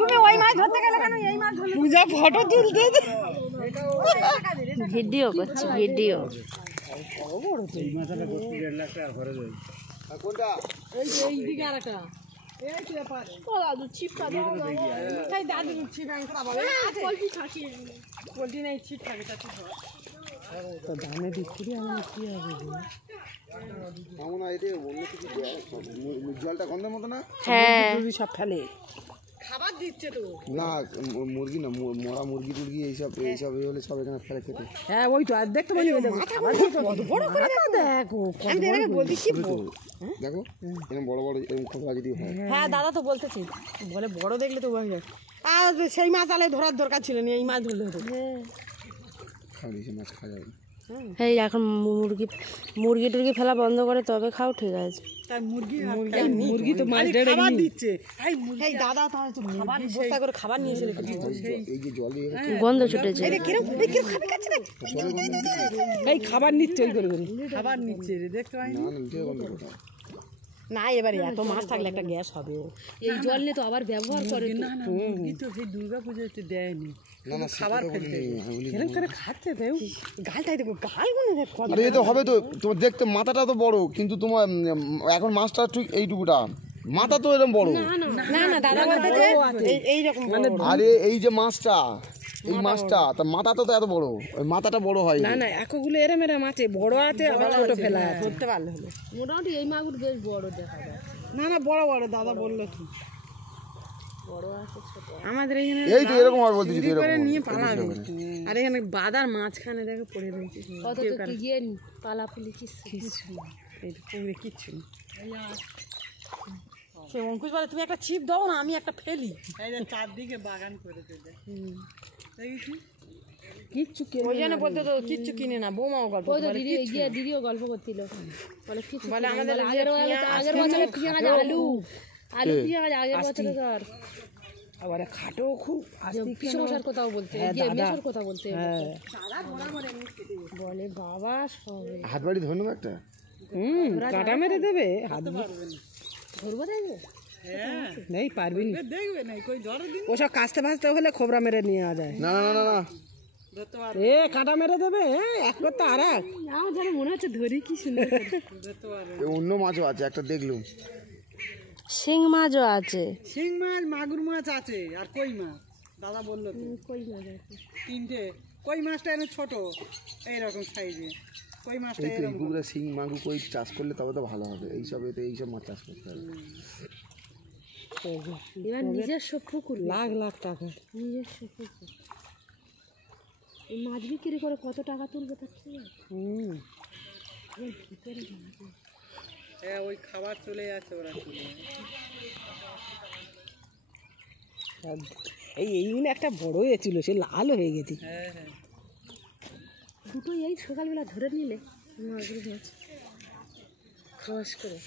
তুমি ওই মাছ ধরতে গেলে কেন এই মাছ ধরলে? পূজা ফটো তুলতে ভিডিও করছি ভিডিও। এই মাছটা করতে 1.5 লাখ টাকা খরচ হয়। কোনটা? এই দিকে আরেকটা। এই কি ব্যাপার? ও দাদু ছিপটা দাও না। এই দাদু ছিপ আনতে পারবে? পোল্ট্রি থাকে। পোল্ট্রি নাই ছিপ থাকে তা ছিপ ধর। তো ধানে বিক্রি আমার কি হবে? মামুনা এতে অন্য কিছু জলটা গন্ধের মতো না? হ্যাঁ সব ফেলে খাবার দিচ্ছে তো না মুরগি না, মরা মুরগি টুরগি এইসব এই হলে সব এখানে ফেলে খেতে। হ্যাঁ ওই তো আর দেখতে পাচ্ছি খাবার কত বড় করে দেখো আমি এটাকে বলছি কি দেখো এরকম বড় বড় এরকম খোলা যদি হয়। হ্যাঁ দাদা তো বলতেছি বলে বড় দেখলে তো বোঝা যায়। আর সেই মাছ আলে ধরার দরকার ছিল না, এই মাছ ধরলে হতো। খাওয়া দিয়েছে মাছ খাওয়া যাবে। এই এখন মুরগি টুরগি ফেলা বন্ধ করে তবে খাও, ঠিক আছে। তার মুরগি তো মাছ খাবার দিচ্ছে। এই দাদা তো খাবার বস্তা করে খাবার নিয়ে এসে রেখেছে। এই যে জল গন্ধ ছুটেছে। এই খাবার নিচ্ছে ওই করে খাবার নিচ্ছে রে, দেখতে পাই না। এবারে এত মাছ থাকলে একটা গ্যাস হবে। এই জল নিয়ে তো আবার ব্যবহার করে না না কিন্তু সেই দুর্গা পুজোতে দেয়নি খাবার ফেলতে এরকম করে খাচ্ছে দেও গালটাই দেখো গাল মনে দেখো। আরে এই তো হবে তো, তোমার দেখতে মাথাটা তো বড় কিন্তু তোমার এখন মাছটা ঠিক এইটুকুটা, মাথা তো এরকম বড় না না দাদা বলতে এইরকম মানে। আরে এই যে মাছটা, এই মাছটা তার মাথাটা তো এত বড়, ওই মাথাটা বড় হয় না না একগুলো এরম এরম আছে, বড় আছে আবার ছোট ফেলা আছে, ধরতে পারলে হলো। মোটামুটি এই মাগুর বেশ বড় দেখা যায়। না না বড় বড় দাদা বললো তো আমাদের এখানে এই তো এরকম হয় বলতেছি চুরি করে নিয়ে পালাবে। আর এখানে বাদার মাঝখানে দেখো পড়ে রয়েছে কত তো কি গিয়ে পালাপুলি কিছু এই তো পুকুরে কিচ্ছু নেই। সে অঙ্কুশ বলে তুমি একটা ছিপ দাও না, আমি একটা ফেলি। এই যে চারদিকে বাগান করে দেবে কিচ্ছু কিনে ওই জন্য বলতে তো কিচ্ছু কিনে না। বৌমাও গল্প ওই তো দিদি গিয়ে দিদিও গল্প করছিল, বলে কিছু বলে আমাদের আগের বছরে পেঁয়াজ আলু পেঁয়াজ আগের বছরে ধর আবার খাটো খুব কিছু মশার কথাও বলতে গিয়ে মেশোর কথা বলতে বলে বাবা সবে হাত বাড়ি ধরুন একটা কাটা মেরে দেবে হাত ধরবো দেখবো নেই পারবি না, ওসব কাস্তে ফাস্তে হলে খোবরা মেরে নিয়ে যায়। না না না না এ কাটা মেরে দেবে এক করতে আর এক আমার যেন মনে হচ্ছে ধরি কি সুন্দর অন্য মাছও আছে একটা দেখলুম, শিং মাছও আছে, শিং মাছ মাগুর মাছ আছে আর কই মাছ দাদা বললো তো কই মাছ আছে তিনটে। কই মাছটা এনে ছোট এইরকম সাইজে, কই মাছটা এই তো এই পুকুরে শিং মাগুর কই চাষ করলে তবে তো ভালো হবে। এইসব এতে এইসব মাছ চাষ করতে হবে। এবার নিজস্ব পুকুর লাখ লাখ টাকা নিজস্ব পুকুর, এই মাছ বিক্রি করে কত টাকা তুলবে তার ঠিক ওই খাবার চলে যাচ্ছে ওরা এইগুলো একটা বড় হয়েছিল, সে লাল হয়ে গেছে। দুটো এই সকালবেলা ধরে নিলে মাছগুলো মাছ খাওয়াস করে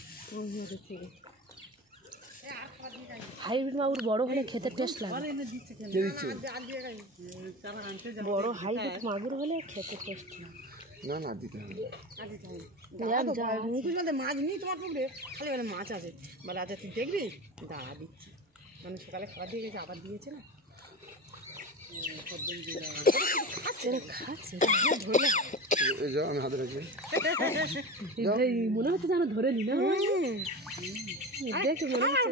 থেকে হাইব্রিড মাগুর বড় হলে খেতে টেস্ট লাগে। বড় হাইব্রিড মাগুর হলে খেতে টেস্ট লাগে। না না দিতে হবে মাছ নেই তোমার পুকুরে, খালি বলে মাছ আছে, বলে আচ্ছা তুই দেখবি দাঁড়া দিচ্ছি, মানে সকালে খাবার দিয়ে গেছে আবার দিয়েছে না আমি হাতে রাখছি। মনে হচ্ছে যেন ধরে নি না দেখে মনে হচ্ছে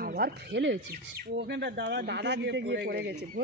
খাবার ফেলেছি ওখানটা দাদা দিতে গিয়ে পড়ে গেছে।